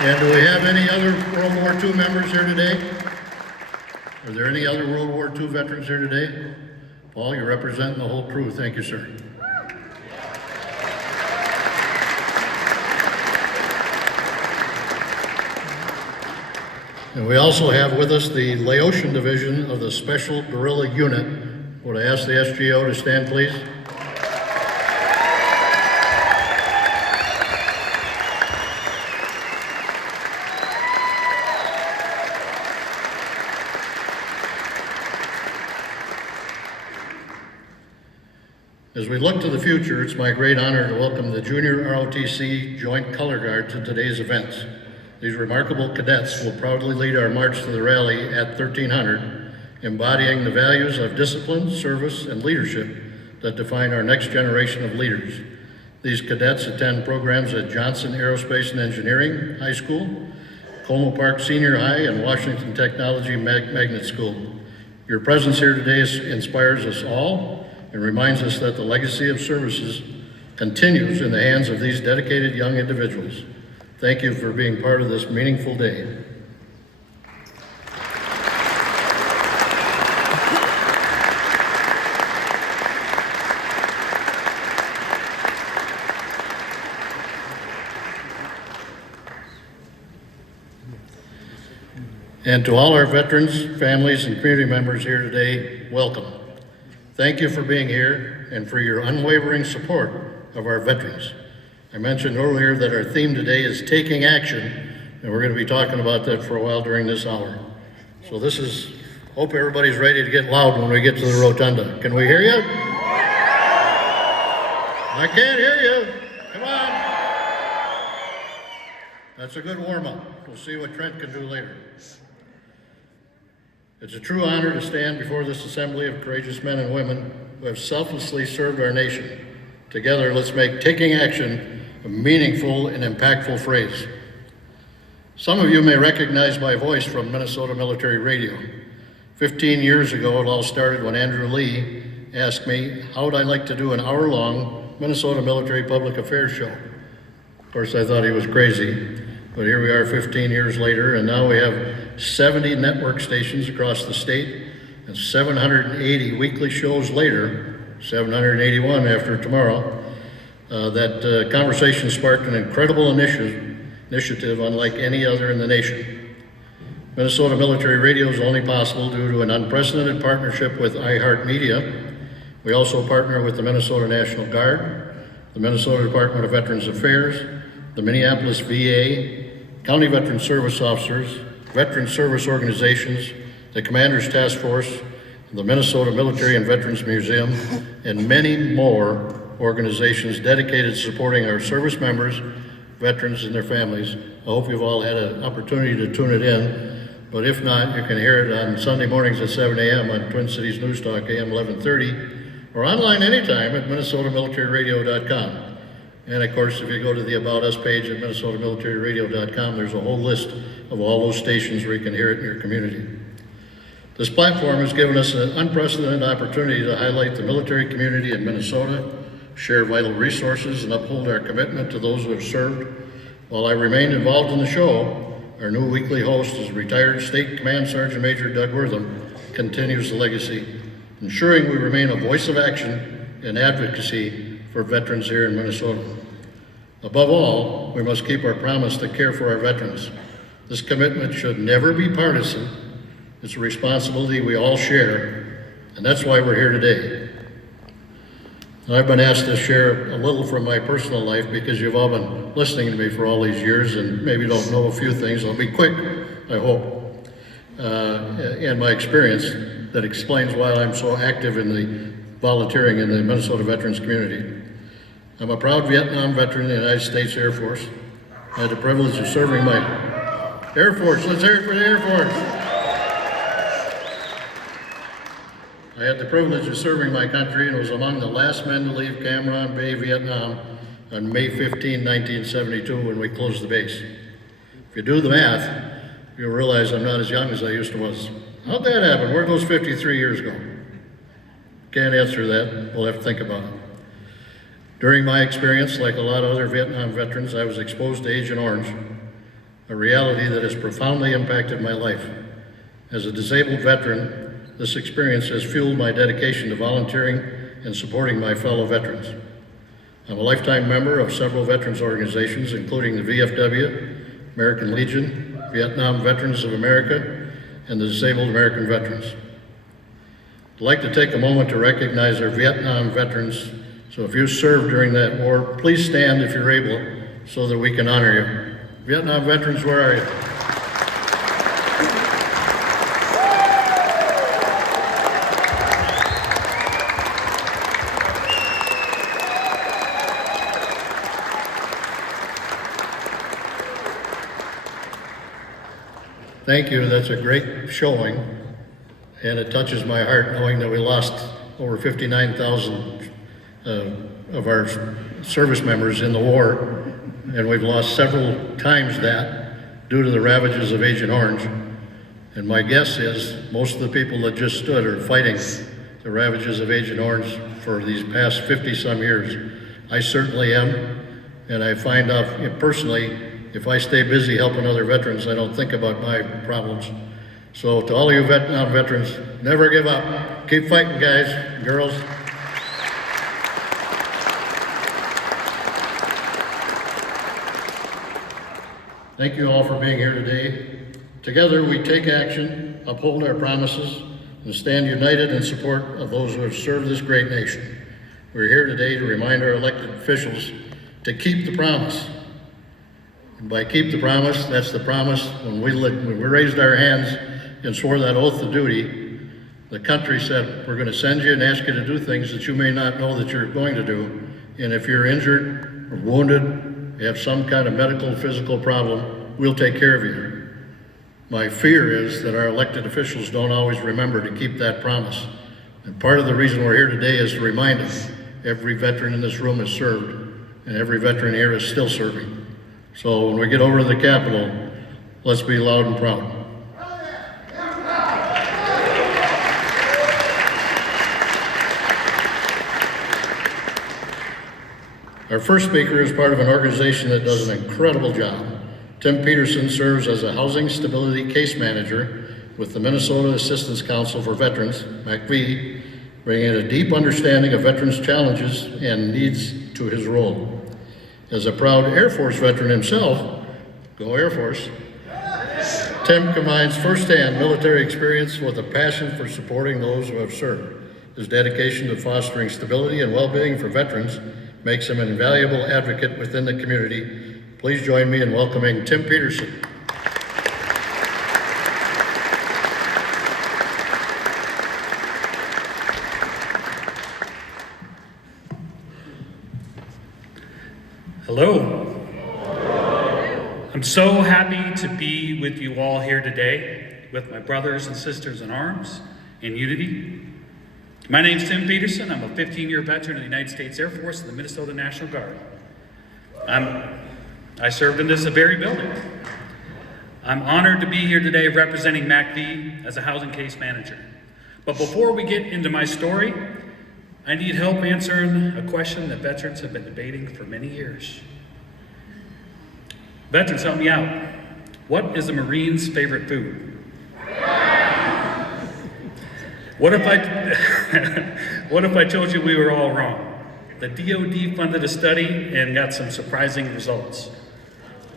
And do we have any other World War II members here today? Are there any other World War II veterans here today? Paul, you're representing the whole crew. Thank you, sir. And we also have with us the Laotian Division of the Special Guerrilla Unit. Would I ask the SGO to stand, please? As we look to the future, it's my great honor to welcome the Junior ROTC Joint Color Guard to today's events. These remarkable cadets will proudly lead our march to the rally at 1300, embodying the values of discipline, service, and leadership that define our next generation of leaders. These cadets attend programs at Johnson Aerospace and Engineering High School, Como Park Senior High, and Washington Technology Magnet School. Your presence here today inspires us all and reminds us that the legacy of services continues in the hands of these dedicated young individuals. Thank you for being part of this meaningful day. And to all our veterans, families, and community members here today, welcome. Thank you for being here and for your unwavering support of our veterans. I mentioned earlier that our theme today is taking action, and we're going to be talking about that for a while during this hour. So hope everybody's ready to get loud when we get to the rotunda. Can we hear you? I can't hear you. Come on. That's a good warm-up. We'll see what Trent can do later. It's a true honor to stand before this assembly of courageous men and women who have selflessly served our nation. Together, let's make taking action a meaningful and impactful phrase. Some of you may recognize my voice from Minnesota Military Radio. 15 years ago, it all started when Andrew Lee asked me how would I like to do an hour-long Minnesota Military Public Affairs show. Of course, I thought he was crazy, but here we are 15 years later, and now we have 70 network stations across the state, and 780 weekly shows later, 781 after tomorrow. That conversation sparked an incredible initiative unlike any other in the nation. Minnesota Military Radio is only possible due to an unprecedented partnership with iHeartMedia. We also partner with the Minnesota National Guard, the Minnesota Department of Veterans Affairs, the Minneapolis VA, County Veteran Service Officers, Veteran Service Organizations, the Commander's Task Force, the Minnesota Military and Veterans Museum, and many more organizations dedicated to supporting our service members, veterans, and their families. I hope you've all had an opportunity to tune it in, but if not, you can hear it on Sunday mornings at 7 a.m. on Twin Cities News Talk, AM 1130, or online anytime at minnesotamilitaryradio.com. And of course, if you go to the About Us page at minnesotamilitaryradio.com, there's a whole list of all those stations where you can hear it in your community. This platform has given us an unprecedented opportunity to highlight the military community in Minnesota, share vital resources, and uphold our commitment to those who have served. While I remained involved in the show, our new weekly host is retired State Command Sergeant Major Doug Wortham, continues the legacy, ensuring we remain a voice of action and advocacy for veterans here in Minnesota. Above all, we must keep our promise to care for our veterans. This commitment should never be partisan. It's a responsibility we all share, and that's why we're here today. And I've been asked to share a little from my personal life because you've all been listening to me for all these years and maybe don't know a few things. I'll be quick, I hope, and my experience that explains why I'm so active in the volunteering in the Minnesota veterans community. I'm a proud Vietnam veteran of the United States Air Force. I had the privilege of serving my Air Force. Let's hear it for the Air Force. I had the privilege of serving my country and was among the last men to leave Cam Ranh Bay, Vietnam on May 15, 1972 when we closed the base. If you do the math, you'll realize I'm not as young as I used to was. How'd that happen? Where'd those 53 years go? Can't answer that. We'll have to think about it. During my experience, like a lot of other Vietnam veterans, I was exposed to Agent Orange. a reality that has profoundly impacted my life. As a disabled veteran, this experience has fueled my dedication to volunteering and supporting my fellow veterans. I'm a lifetime member of several veterans organizations, including the VFW, American Legion, Vietnam Veterans of America, and the Disabled American Veterans. I'd like to take a moment to recognize our Vietnam veterans. So if you served during that war, please stand if you're able so that we can honor you. Vietnam veterans, where are you? Thank you, that's a great showing, and it touches my heart knowing that we lost over 59,000 of our service members in the war, and we've lost several times that due to the ravages of Agent Orange. And my guess is most of the people that just stood are fighting the ravages of Agent Orange for these past 50-some years. I certainly am, and I find out personally, if I stay busy helping other veterans, I don't think about my problems. So to all of you Vietnam veterans, never give up. Keep fighting, guys and girls. Thank you all for being here today. Together we take action, uphold our promises, and stand united in support of those who have served this great nation. We're here today to remind our elected officials to keep the promise. And by keep the promise, that's the promise when we raised our hands and swore that oath of duty, the country said, we're going to send you and ask you to do things that you may not know that you're going to do. And if you're injured or wounded, you have some kind of medical, physical problem, we'll take care of you. My fear is that our elected officials don't always remember to keep that promise. And part of the reason we're here today is to remind us every veteran in this room has served, and every veteran here is still serving. So when we get over to the Capitol, let's be loud and proud. Our first speaker is part of an organization that does an incredible job. Tim Peterson serves as a Housing Stability Case Manager with the Minnesota Assistance Council for Veterans, MACV, bringing a deep understanding of veterans' challenges and needs to his role. As a proud Air Force veteran himself, go Air Force, Tim combines firsthand military experience with a passion for supporting those who have served. His dedication to fostering stability and well-being for veterans makes him an invaluable advocate within the community. Please join me in welcoming Tim Peterson. Hello. I'm so happy to be with you all here today, with my brothers and sisters in arms, in unity. My name's Tim Peterson. I'm a 15-year veteran of the United States Air Force and the Minnesota National Guard. I served in this very building. I'm honored to be here today representing MACV as a housing case manager. But before we get into my story, I need help answering a question that veterans have been debating for many years. Veterans, help me out. What is a Marine's favorite food? What if I told you we were all wrong? The DoD funded a study and got some surprising results.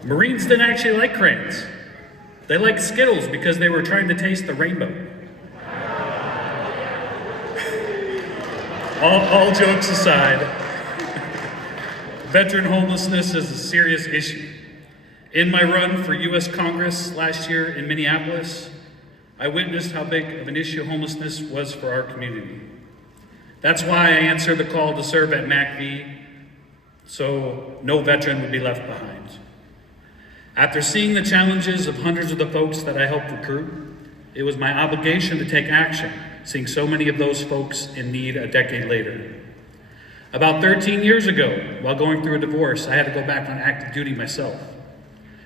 Marines didn't actually like crayons. They liked Skittles because they were trying to taste the rainbow. All jokes aside, veteran homelessness is a serious issue. In my run for U.S. Congress last year in Minneapolis, I witnessed how big of an issue homelessness was for our community. That's why I answered the call to serve at MACV, so no veteran would be left behind. After seeing the challenges of hundreds of the folks that I helped recruit, it was my obligation to take action, seeing so many of those folks in need a decade later. About 13 years ago, while going through a divorce, I had to go back on active duty myself.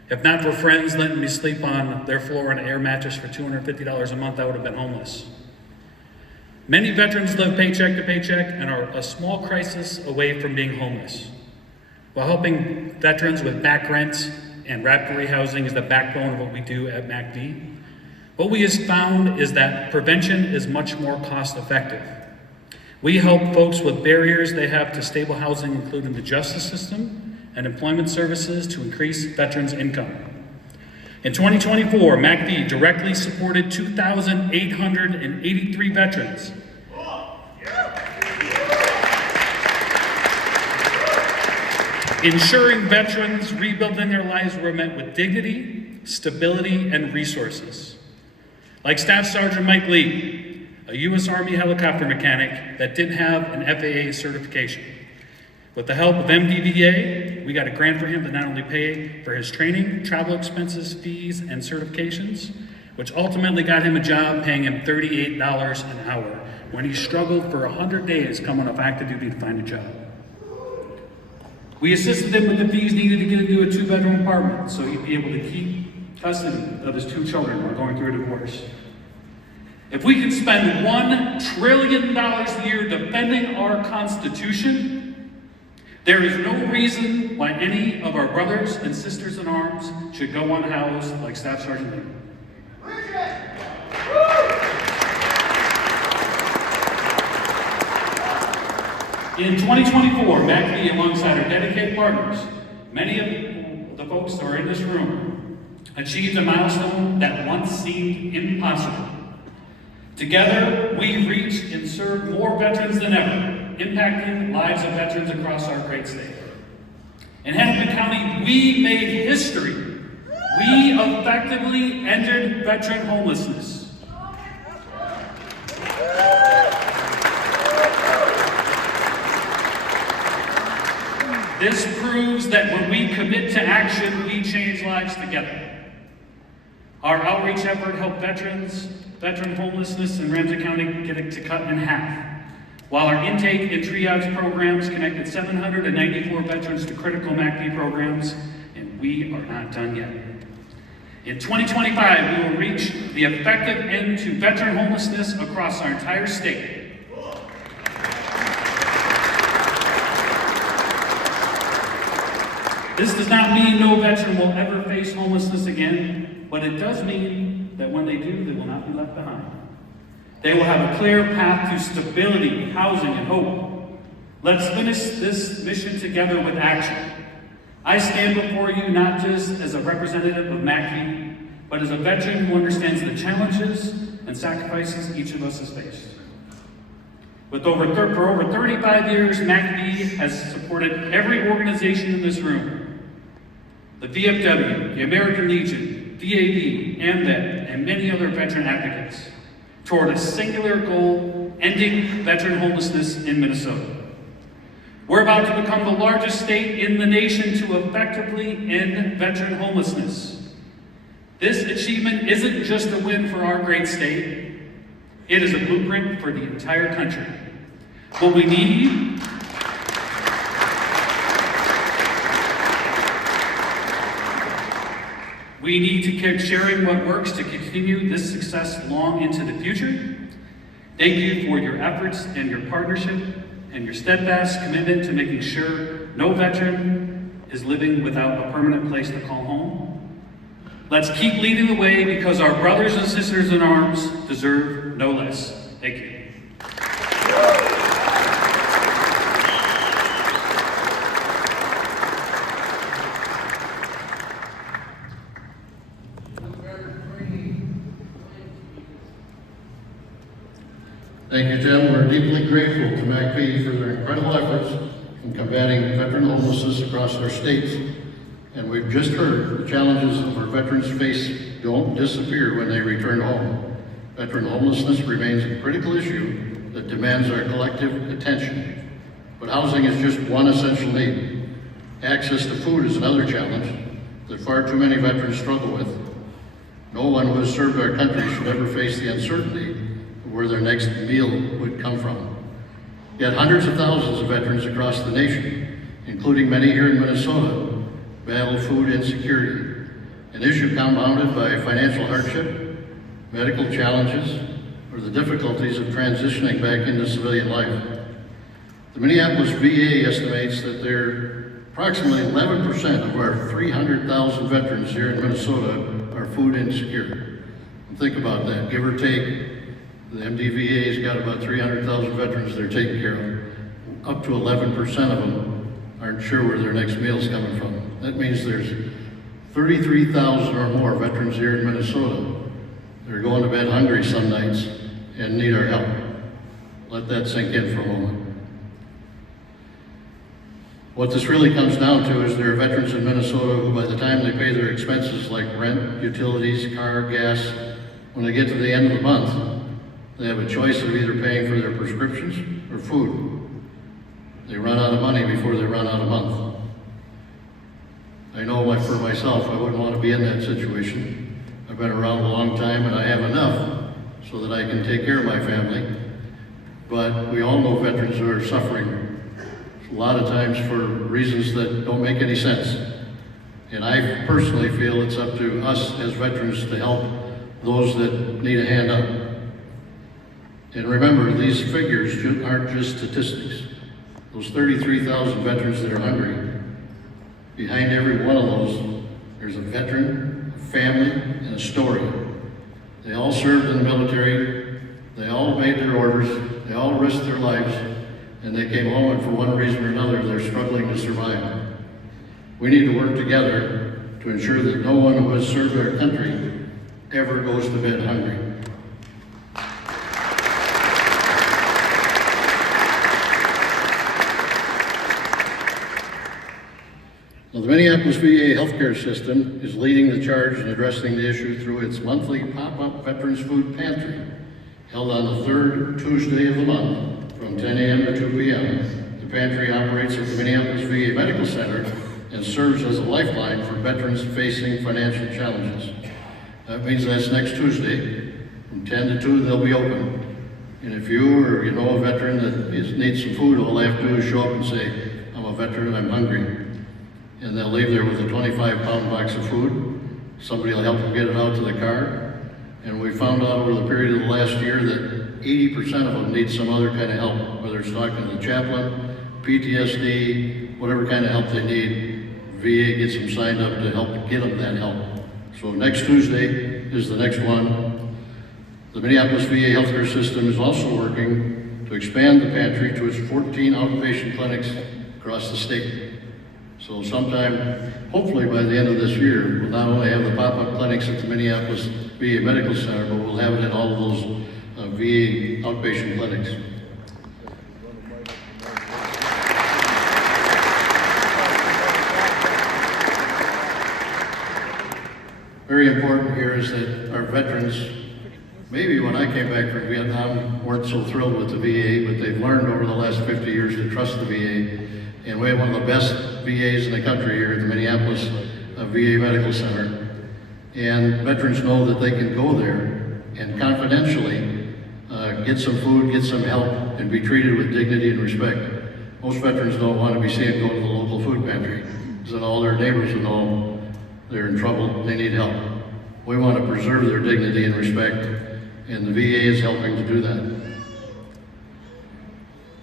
If not for friends letting me sleep on their floor on an air mattress for $250 a month, I would have been homeless. Many veterans live paycheck to paycheck and are a small crisis away from being homeless. While helping veterans with back rent and rapid housing is the backbone of what we do at MACD. What we have found is that prevention is much more cost effective. We help folks with barriers they have to stable housing, including the justice system and employment services, to increase veterans' income. In 2024, MACD directly supported 2,883 veterans. Ensuring veterans rebuilding their lives were met with dignity, stability, and resources. Like Staff Sergeant Mike Lee, a U.S. Army helicopter mechanic that didn't have an FAA certification. With the help of MDVA, we got a grant for him to not only pay for his training, travel expenses, fees, and certifications, which ultimately got him a job paying him $38 an hour when he struggled for 100 days coming off active duty to find a job. We assisted him with the fees needed to get into a 2-bedroom apartment so he'd be able to keep custody of his 2 children while going through a divorce. If we can spend $1 trillion a year defending our Constitution, there is no reason why any of our brothers and sisters in arms should go unhoused like Staff Sergeant Lee. In 2024, MACD, alongside our dedicated partners, many of the folks who are in this room, achieved a milestone that once seemed impossible. Together, we reached and served more veterans than ever, impacting lives of veterans across our great state. In Hennepin County, we made history. We effectively ended veteran homelessness. This proves that when we commit to action, we change lives together. Our outreach effort helped veteran homelessness in Ramsey County get it to cut in half, while our intake and triage programs connected 794 veterans to critical MACD programs, and we are not done yet. In 2025, we will reach the effective end to veteran homelessness across our entire state. This does not mean no veteran will ever face homelessness again, but it does mean that when they do, they will not be left behind. They will have a clear path to stability, housing, and hope. Let's finish this mission together with action. I stand before you not just as a representative of MACD, but as a veteran who understands the challenges and sacrifices each of us has faced. For over 35 years, MACD has supported every organization in this room. The VFW, the American Legion, DAV, AMVET, and many other veteran advocates toward a singular goal, ending veteran homelessness in Minnesota. We're about to become the largest state in the nation to effectively end veteran homelessness. This achievement isn't just a win for our great state, it is a blueprint for the entire country. What we need to keep sharing what works to continue this success long into the future. Thank you for your efforts and your partnership and your steadfast commitment to making sure no veteran is living without a permanent place to call home. Let's keep leading the way because our brothers and sisters in arms deserve no less. Thank you. Thank you, Jim. We're deeply grateful to MACD for their incredible efforts in combating veteran homelessness across our states. And we've just heard the challenges that our veterans face don't disappear when they return home. Veteran homelessness remains a critical issue that demands our collective attention. But housing is just one essential need. Access to food is another challenge that far too many veterans struggle with. No one who has served our country should ever face the uncertainty of where their next meal would come from. Yet hundreds of thousands of veterans across the nation, including many here in Minnesota, battle food insecurity, an issue compounded by financial hardship, medical challenges, or the difficulties of transitioning back into civilian life. The Minneapolis VA estimates that there Approximately 11% of our 300,000 veterans here in Minnesota are food insecure. And think about that, give or take. The MDVA's got about 300,000 veterans they're taking care of. Up to 11% of them aren't sure where their next meal's coming from. That means there's 33,000 or more veterans here in Minnesota that are going to bed hungry some nights and need our help. Let that sink in for a moment. What this really comes down to is there are veterans in Minnesota who, by the time they pay their expenses like rent, utilities, car, gas, when they get to the end of the month, they have a choice of either paying for their prescriptions or food. They run out of money before they run out of month. I know for myself, I wouldn't want to be in that situation. I've been around a long time and I have enough so that I can take care of my family. But we all know veterans who are suffering a lot of times for reasons that don't make any sense. And I personally feel it's up to us as veterans to help those that need a hand up. And remember, these figures aren't just statistics. Those 33,000 veterans that are hungry, behind every one of those, there's a veteran, a family, and a story. They all served in the military, they all made their orders, they all risked their lives, and they came home and for one reason or another, they're struggling to survive. We need to work together to ensure that no one who has served our country ever goes to bed hungry. Now, the Minneapolis VA healthcare system is leading the charge in addressing the issue through its monthly pop-up Veterans Food Pantry, held on the third Tuesday of the month from 10 a.m. to 2 p.m. The pantry operates at the Minneapolis VA Medical Center and serves as a lifeline for veterans facing financial challenges. That means that's next Tuesday, from 10 to 2, they'll be open. And if you or you know a veteran that needs some food, all they have to do is show up and say, I'm a veteran, I'm hungry. And they'll leave there with a 25-pound box of food. Somebody will help them get it out to the car. And we found out over the period of the last year that 80% of them need some other kind of help, whether it's talking to the chaplain, PTSD, whatever kind of help they need. VA gets them signed up to help get them that help. So next Tuesday is the next one. The Minneapolis VA healthcare system is also working to expand the pantry to its 14 outpatient clinics across the state. So sometime, hopefully by the end of this year, we'll not only have the pop-up clinics at the Minneapolis VA Medical Center, but we'll have it at all of those VA outpatient clinics. Very important here is that our veterans, maybe when I came back from Vietnam, weren't so thrilled with the VA, but they've learned over the last 50 years to trust the VA. And we have one of the best VAs in the country here at the Minneapolis VA Medical Center. And veterans know that they can go there and confidentially get some food, get some help, and be treated with dignity and respect. Most veterans don't want to be seen going to the local food pantry, because then all their neighbors will know they're in trouble, they need help. We want to preserve their dignity and respect, and the VA is helping to do that.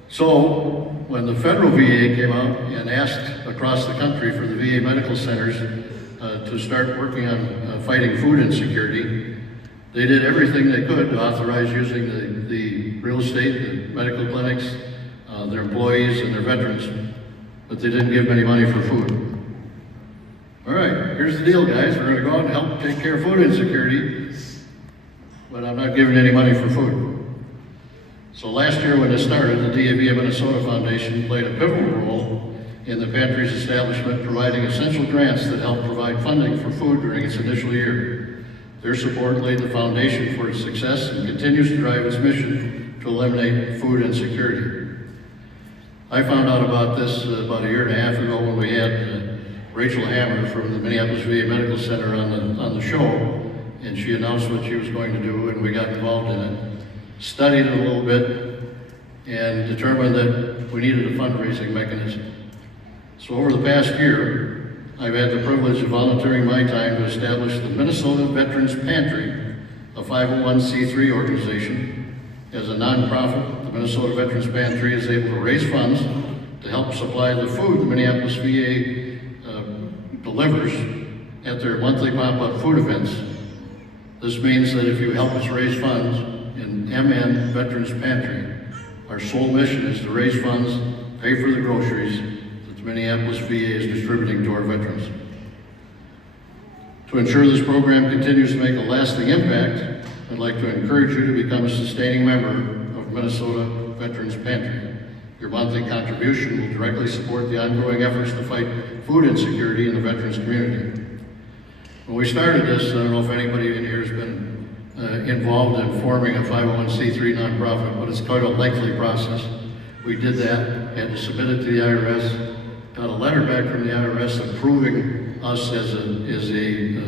So, when the federal VA came out and asked across the country for the VA medical centers to start working on fighting food insecurity, they did everything they could to authorize using the real estate, the medical clinics, their employees and their veterans, but they didn't give them any money for food. All right, here's the deal, guys. We're going to go out and help take care of food insecurity, but I'm not giving any money for food. So last year when it started, the DAV of Minnesota Foundation played a pivotal role in the pantry's establishment, providing essential grants that helped provide funding for food during its initial year. Their support laid the foundation for its success and continues to drive its mission to eliminate food insecurity. I found out about this about a year and a half ago when we had Rachel Hammer from the Minneapolis VA Medical Center on the show, and she announced what she was going to do, and we got involved in it. Studied it a little bit and determined that we needed a fundraising mechanism. So over the past year, I've had the privilege of volunteering my time to establish the Minnesota Veterans Pantry, a 501c3 organization. As a nonprofit, the Minnesota Veterans Pantry is able to raise funds to help supply the food the Minneapolis VA delivers at their monthly pop-up food events. This means that if you help us raise funds in MN Veterans Pantry, our sole mission is to raise funds, pay for the groceries that the Minneapolis VA is distributing to our veterans. To ensure this program continues to make a lasting impact, I'd like to encourage you to become a sustaining member of Minnesota Veterans Pantry. Your monthly contribution will directly support the ongoing efforts to fight food insecurity in the veterans community. When we started this, I don't know if anybody in here has been involved in forming a 501c3 nonprofit, but it's quite a lengthy process. We did that, had to submit it to the IRS, got a letter back from the IRS approving us as a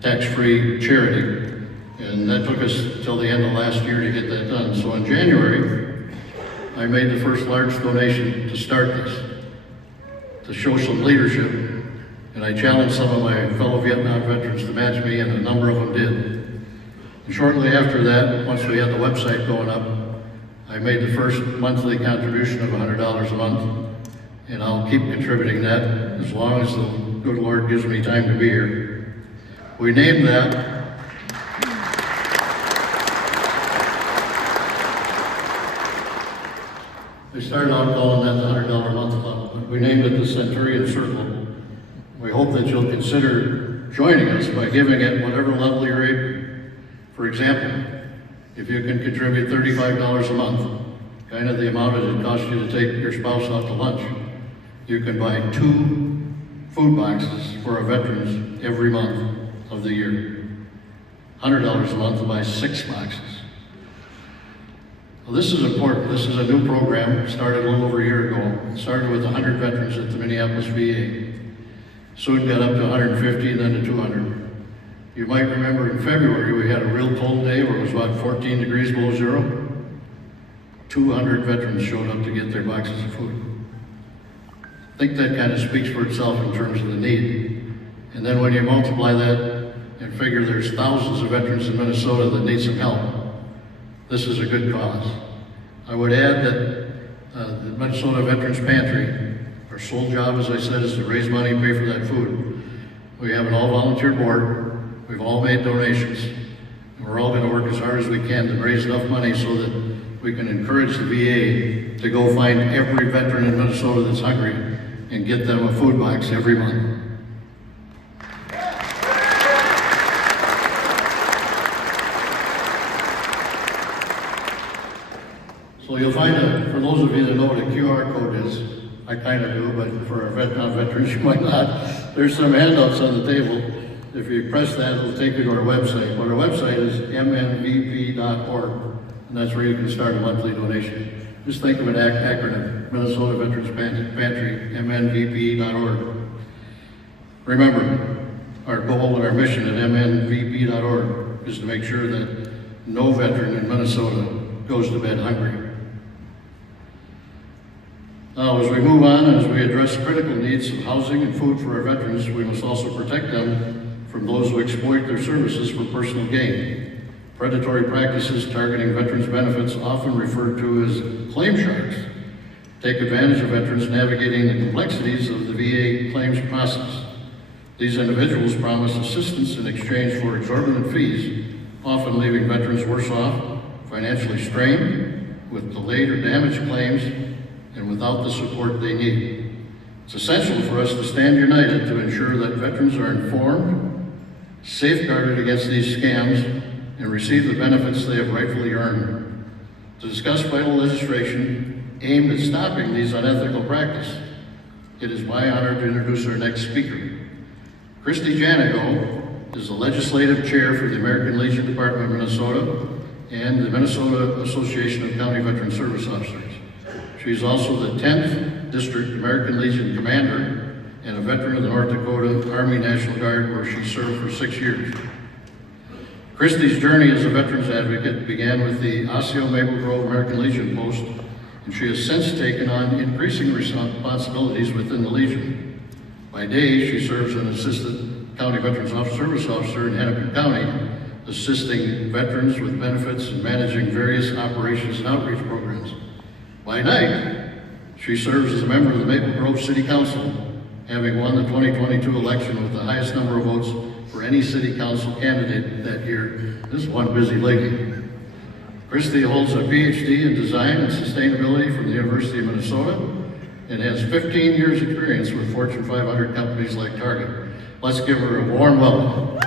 tax-free charity, and that took us until the end of last year to get that done. So in January, I made the first large donation to start this, to show some leadership, and I challenged some of my fellow Vietnam veterans to match me, and a number of them did. And shortly after that, once we had the website going up, I made the first monthly contribution of $100 a month, and I'll keep contributing that as long as the good Lord gives me time to be here. We named that we started out calling that the $100 a month club, but we named it the Centurion Circle. We hope that you'll consider joining us by giving at whatever level you're able. For example, if you can contribute $35 a month, kind of the amount it costs you to take your spouse out to lunch, you can buy 2 food boxes for our veterans every month of the year. $100 a month to buy 6 boxes. Well, this is important. This is a new program. It started a little over a year ago. It started with 100 veterans at the Minneapolis VA. Soon got up to 150 and then to 200. You might remember in February we had a real cold day where it was about 14 degrees below zero. 200 veterans showed up to get their boxes of food. I think that kind of speaks for itself in terms of the need. And then when you multiply that and figure there's thousands of veterans in Minnesota that need some help, this is a good cause. I would add that the Minnesota Veterans Pantry, our sole job, as I said, is to raise money and pay for that food. We have an all-volunteer board. We've all made donations. And we're all going to work as hard as we can to raise enough money so that we can encourage the VA to go find every veteran in Minnesota that's hungry and get them a food box every month. So you'll find, for those of you that know what a QR code is, I kind of do, but for our Vietnam veterans, you might not. There's some handouts on the table. If you press that, it'll take you to our website. But our website is mnvp.org, and that's where you can start a monthly donation. Just think of an acronym, Minnesota Veterans Pantry, mnvp.org. Remember, our goal and our mission at mnvp.org is to make sure that no veteran in Minnesota goes to bed hungry. Now, as we move on and as we address critical needs of housing and food for our veterans, we must also protect them from those who exploit their services for personal gain. Predatory practices targeting veterans' benefits, often referred to as claim sharks, take advantage of veterans navigating the complexities of the VA claims process. These individuals promise assistance in exchange for exorbitant fees, often leaving veterans worse off, financially strained, with delayed or damaged claims, and without the support they need. It's essential for us to stand united to ensure that veterans are informed, safeguarded against these scams, and receive the benefits they have rightfully earned. To discuss vital legislation aimed at stopping these unethical practices, it is my honor to introduce our next speaker. Christy Janigo is the legislative chair for the American Legion Department of Minnesota and the Minnesota Association of County Veteran Service Officers. She's also the 10th District American Legion Commander and a veteran of the North Dakota Army National Guard, where she served for 6 years. Christy's journey as a veterans advocate began with the Osseo Maple Grove American Legion post, and she has since taken on increasing responsibilities within the Legion. By day, she serves as an Assistant County Veterans Service Officer in Hennepin County, assisting veterans with benefits and managing various operations and outreach programs. By night, She serves as a member of the Maple Grove City Council, having won the 2022 election with the highest number of votes for any city council candidate that year. This is one busy lady. Christy holds a PhD in Design and Sustainability from the University of Minnesota and has 15 years experience with Fortune 500 companies like Target. Let's give her a warm welcome.